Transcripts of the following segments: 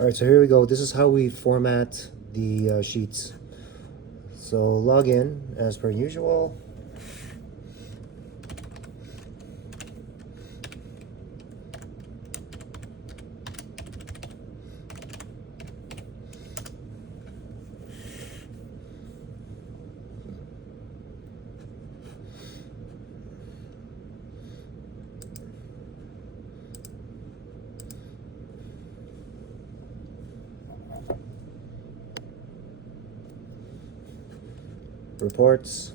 All right, so here we go. This is how we format the sheets. So log in as per usual. Reports.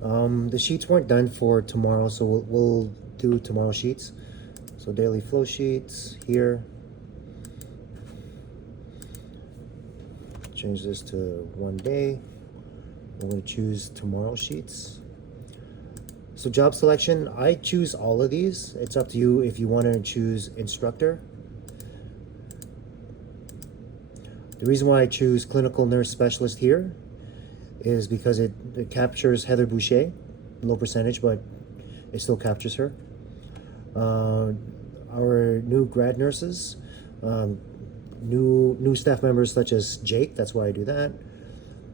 The sheets weren't done for tomorrow, so we'll do tomorrow sheets. So daily flow sheets here. Change this to 1 day. I'm going to choose tomorrow sheets. So job selection, I choose all of these. It's up to you if you want to choose instructor. The reason why I choose clinical nurse specialist here is because it captures Heather Boucher, low percentage, but it still captures her. Our new grad nurses, new staff members such as Jake, that's why I do that.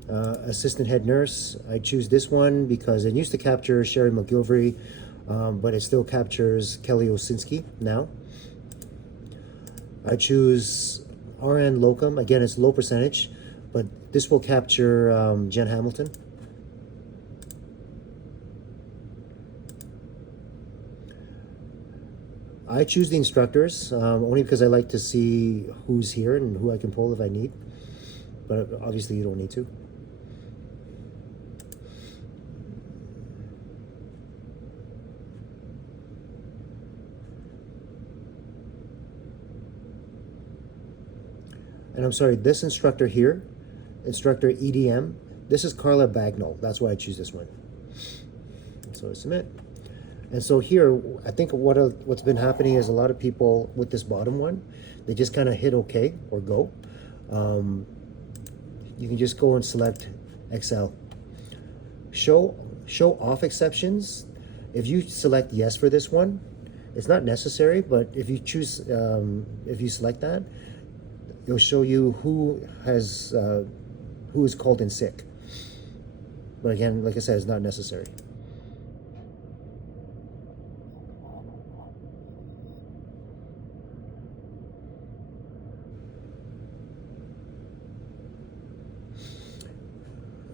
Assistant head nurse, I choose this one because it used to capture Sherry McGilvery, but it still captures Kelly Osinski now. I choose RN locum, again it's low percentage, but this will capture Jen Hamilton. I choose the instructors only because I like to see who's here and who I can pull if I need, but obviously you don't need to. And I'm sorry, this instructor here, instructor EDM, this is Carla Bagnall. That's why I choose this one. So I submit. And so here, I think what's been happening is a lot of people with this bottom one, they just kind of hit OK or go. You can just go and select Excel. Show off exceptions. If you select yes for this one, it's not necessary, but if you choose, if you select that, it'll show you who is called in sick. But again, like I said, it's not necessary.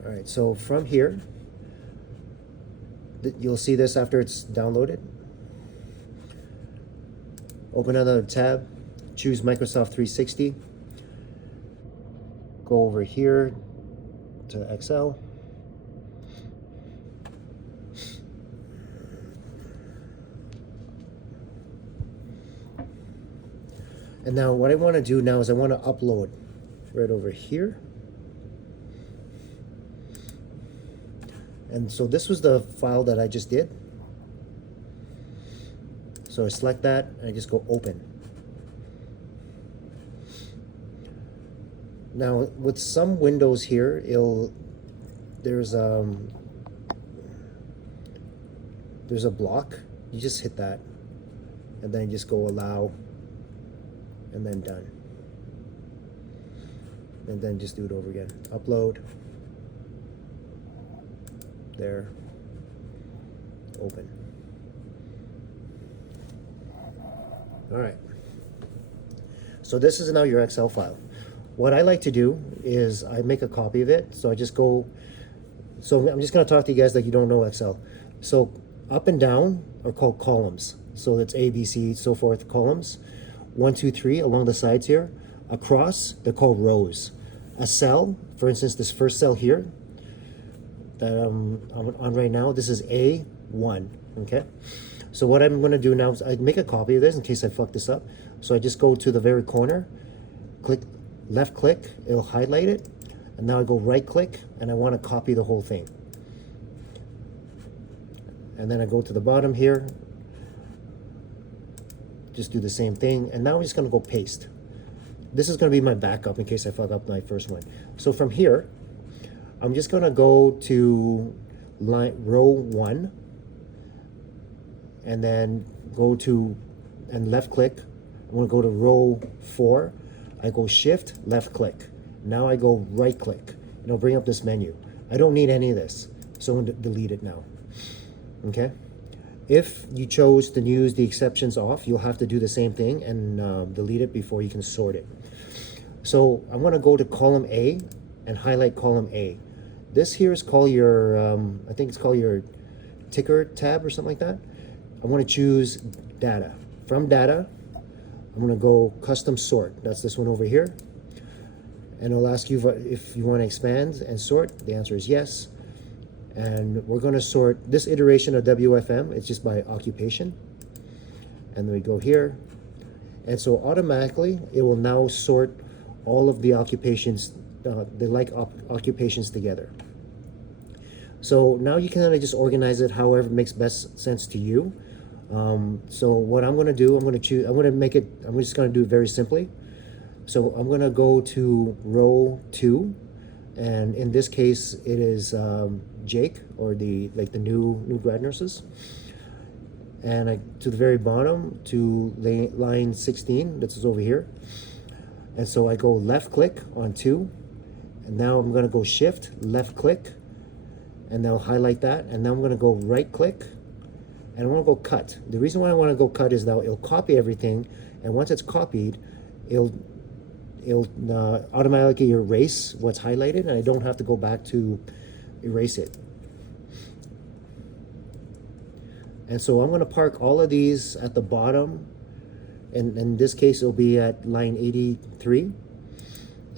All right, so from here, you'll see this after it's downloaded. Open another tab, choose Microsoft 360. Go over here to Excel. And now what I want to do now is I want to upload right over here. And so this was the file that I just did. So I select that and I just go open. Now with some windows here, there's a block. You just hit that and then just go allow and then done. And then just do it over again. Upload. There. Open. All right. So this is now your Excel file. What I like to do is I make a copy of it. So I just go, so I'm just going to talk to you guys like you don't know Excel. So up and down are called columns. So it's A, B, C, so forth, columns. 1, 2, 3 along the sides here. Across, they're called rows. A cell, for instance, this first cell here that I'm on right now, this is A1, okay? So what I'm gonna do now is I make a copy of this in case I fuck this up. So I just go to the very corner, left click, it'll highlight it, and now I go right click and I wanna copy the whole thing. And then I go to the bottom here, just do the same thing, and now I'm just gonna go paste. This is gonna be my backup in case I fuck up my first one. So from here, I'm just gonna go to row 1, and then go to, and left click, I'm gonna go to row 4. I go shift, left click. Now I go right click, and it'll bring up this menu. I don't need any of this, so I'm going to delete it now. Okay? If you chose to use the exceptions off, you'll have to do the same thing and delete it before you can sort it. So I'm going to go to column A and highlight column A. This here is called your, I think it's called your ticker tab or something like that. I want to choose data. From data, I'm going to go custom sort. That's this one over here. And it'll ask you if you want to expand and sort. The answer is yes. And we're going to sort this iteration of WFM. It's just by occupation. And then we go here. And so automatically, it will now sort all of the occupations, occupations together. So now you can kind of just organize it however makes best sense to you. So what I'm going to do, I'm going to make it, I'm just going to do it very simply. So I'm going to go to row 2, and in this case it is Jake, or the new grad nurses. And to the very bottom to line 16, this is over here. And so I go left click on 2, and now I'm going to go shift left click, and they'll highlight that, and now I'm going to go right click, and I want to go cut. The reason why I want to go cut is that it'll copy everything, and once it's copied, it'll automatically erase what's highlighted, and I don't have to go back to erase it. And so I'm going to park all of these at the bottom, and in this case it'll be at line 83,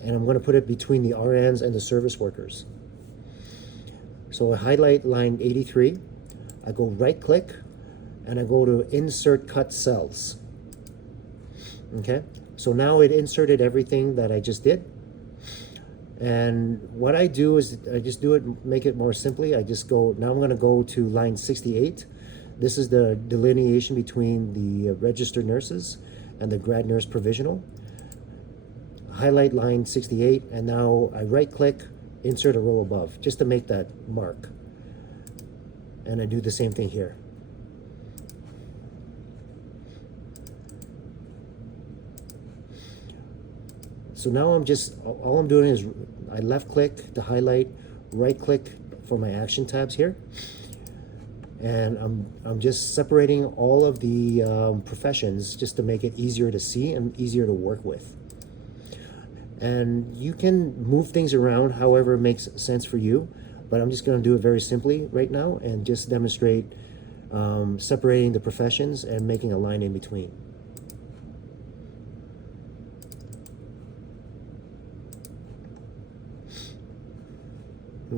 and I'm going to put it between the RNs and the service workers. So I highlight line 83, I go right click, and I go to insert cut cells. Okay, so now it inserted everything that I just did. And what I do is I just do it, make it more simply. I just go, now I'm going to go to line 68. This is the delineation between the registered nurses and the grad nurse provisional. Highlight line 68, and now I right click, insert a row above, just to make that mark. And I do the same thing here. So now all I'm doing is I left click to highlight, right click for my action tabs here. And I'm just separating all of the professions just to make it easier to see and easier to work with. And you can move things around however it makes sense for you, but I'm just going to do it very simply right now and just demonstrate separating the professions and making a line in between.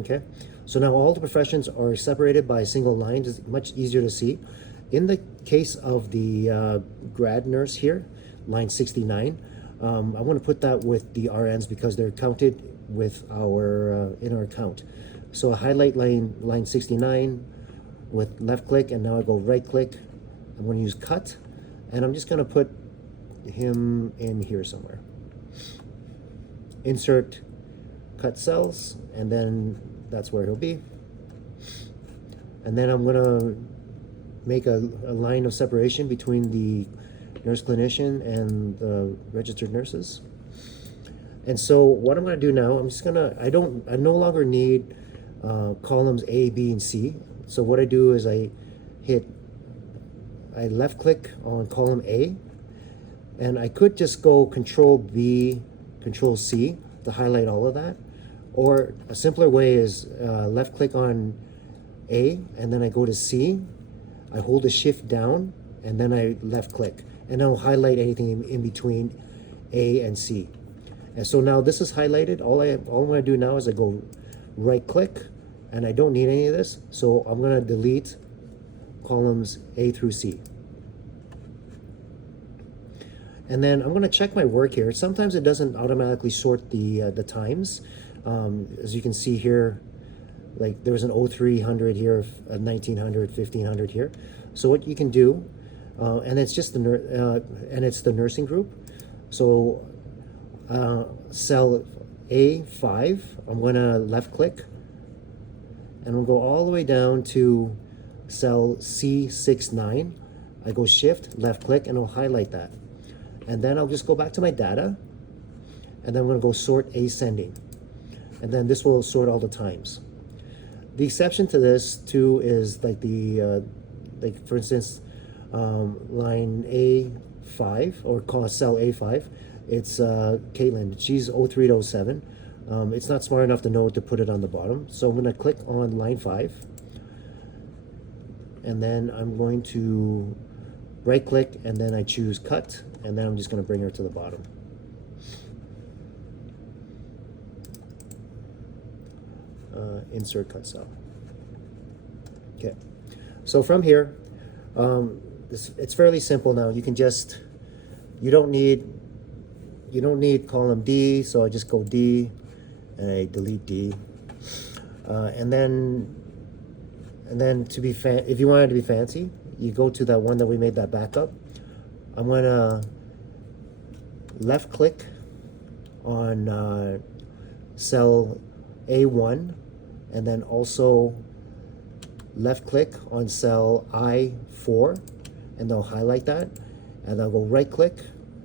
Okay, so now all the professions are separated by a single line. It's much easier to see. In the case of the grad nurse here, line 69, I want to put that with the RNs because they're counted with our in our count. So I highlight line 69 with left click, and now I go right click. I'm going to use cut, and I'm just going to put him in here somewhere. Insert cut cells, and then that's where he'll be. And then I'm going to make a line of separation between the nurse clinician and the registered nurses. And so what I'm going to do now, I'm just going to, I no longer need columns A, B, and C. So what I do is I left click on column A, and I could just go Control B, Control C to highlight all of that. Or a simpler way is left click on A, and then I go to C, I hold the shift down, and then I left click, and I'll highlight anything in between A and C. And so now this is highlighted. All I'm going to do now is I go right click, and I don't need any of this, so I'm going to delete columns A through C. And then I'm going to check my work here. Sometimes it doesn't automatically sort the times. As you can see here, like there's an 0300 here, a 1900, 1500 here. So what you can do, and it's just it's the nursing group. So cell A5, I'm going to left click, and we'll go all the way down to cell C69. I go shift, left click, and I'll highlight that. And then I'll just go back to my data, and then I'm going to go sort ascending, and then this will sort all the times. The exception to this too is like the like for instance, line A5, or call cell A5. It's Caitlin. She's 03 to 07. It's not smart enough to know to put it on the bottom, so I'm going to click on line 5, and then I'm going to right click, and then I choose cut, and then I'm just going to bring her to the bottom. Insert cut cell. Okay, so from here, it's fairly simple now. You can just, you don't need column D, so I just go D, and I delete D, and then to be if you want it to be fancy, you go to that one that we made that backup. I'm gonna left click on cell A1, and then also left click on cell I4, and they'll highlight that, and I'll go right click,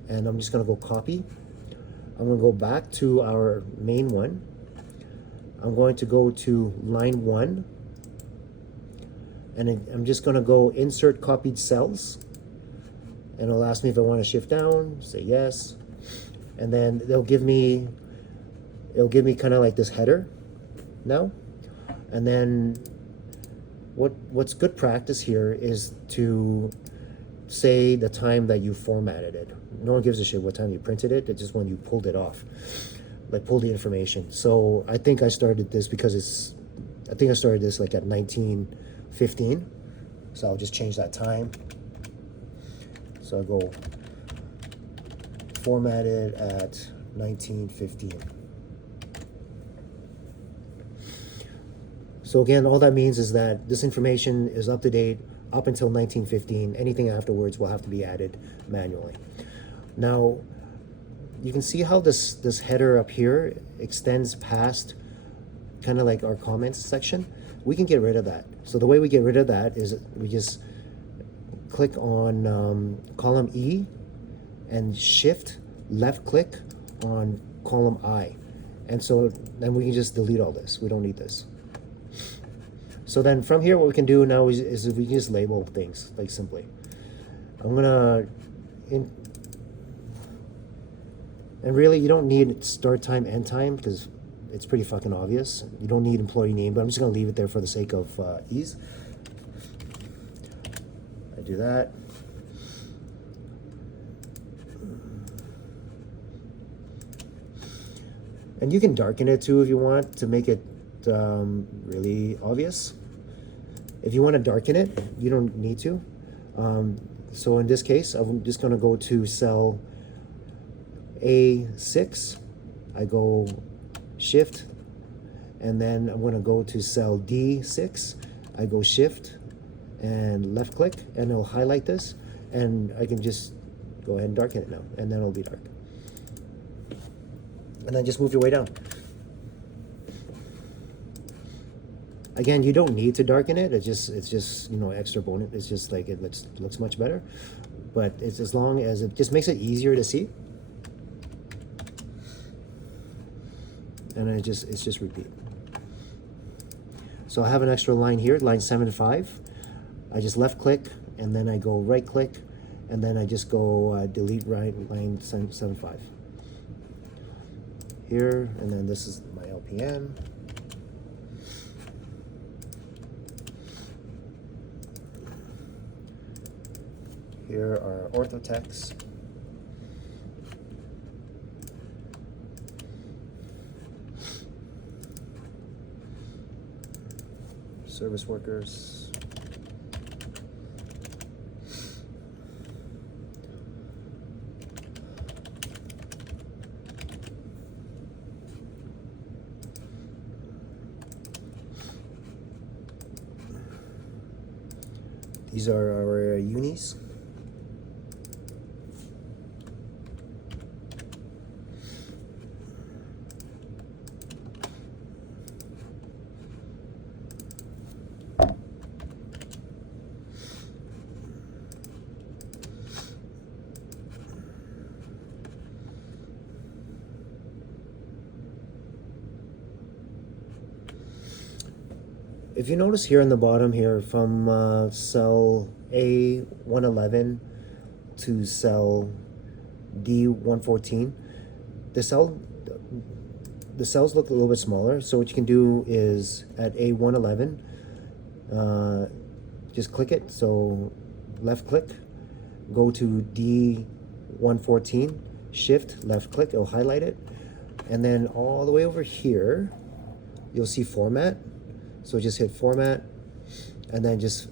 and I'm just gonna go copy. I'm gonna go back to our main one. I'm going to go to line 1, and I'm just gonna go insert copied cells, and it'll ask me if I want to shift down, say yes, and then it'll give me kind of like this header now. And then what's good practice here is to say the time that you formatted it. No one gives a shit what time you printed it. It's just when you pulled it off, like pull the information. So I think I started this because I think I started this like at 1915. So I'll just change that time. So I'll go formatted at 1915. So again, all that means is that this information is up to date up until 1915. Anything afterwards will have to be added manually. Now, you can see how this header up here extends past kind of like our comments section. We can get rid of that. So the way we get rid of that is we just click on column E and shift left click on column I. And so then we can just delete all this. We don't need this. So then from here, what we can do now is we can just label things, like simply. I'm gonna, and really you don't need start time, end time, because it's pretty fucking obvious. You don't need employee name, but I'm just gonna leave it there for the sake of ease. I do that. And you can darken it too if you want to make it really obvious. If you want to darken it, you don't need to. So in this case, I'm just going to go to cell A6. I go shift, and then I'm going to go to cell D6. I go shift and left click, and it'll highlight this, and I can just go ahead and darken it now, and then it'll be dark. And then just move your way down. Again, you don't need to darken it. It's just you know, extra bonus. It's just like it looks much better, but it's as long as it just makes it easier to see. And it's just repeat. So I have an extra line here, line 7-5. I just left click, and then I go right click, and then I just go delete line 7-5 here, and then this is my LPN. Here are orthotext. Service workers. These are our unis. if you notice here on the bottom here from cell A111 to cell D114, the cells look a little bit smaller. So what you can do is at A111, just click it. So left click, go to D114, shift left click, it'll highlight it, and then all the way over here you'll see format. So just hit format and then just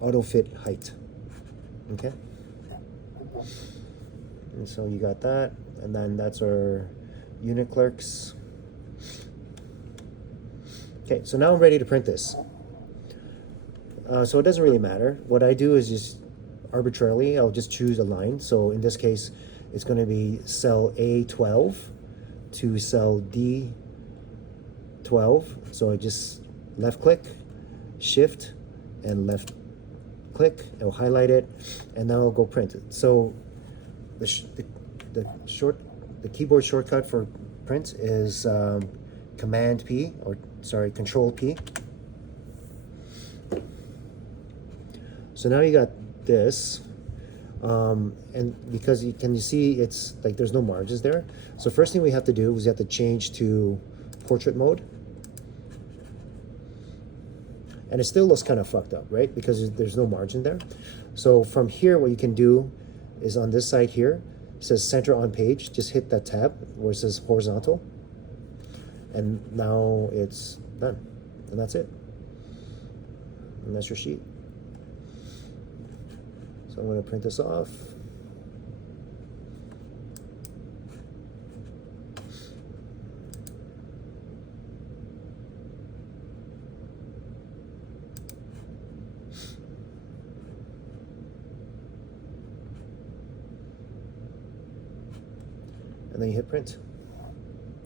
auto fit height. Okay, and so you got that, and then that's our unit clerks. Okay, so now I'm ready to print this. So it doesn't really matter. What I do is just arbitrarily, I'll just choose a line. So in this case, it's going to be cell A12 to cell D12. So I just left click, shift, and left click. It'll highlight it, and now I'll go print it. So the keyboard shortcut for print is Command P, or sorry, Control P. So now you got this, and because you see it's like there's no margins there. So first thing we have to do is we have to change to portrait mode, and it still looks kind of fucked up, right? Because there's no margin there. So from here, what you can do is on this side here, it says center on page, just hit that tab where it says horizontal, and now it's done, and that's it, and that's your sheet. So I'm going to print this off. And then you hit print.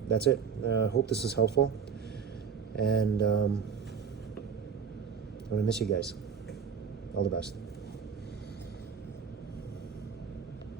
That's it. I hope this is helpful. And I'm going to miss you guys. All the best.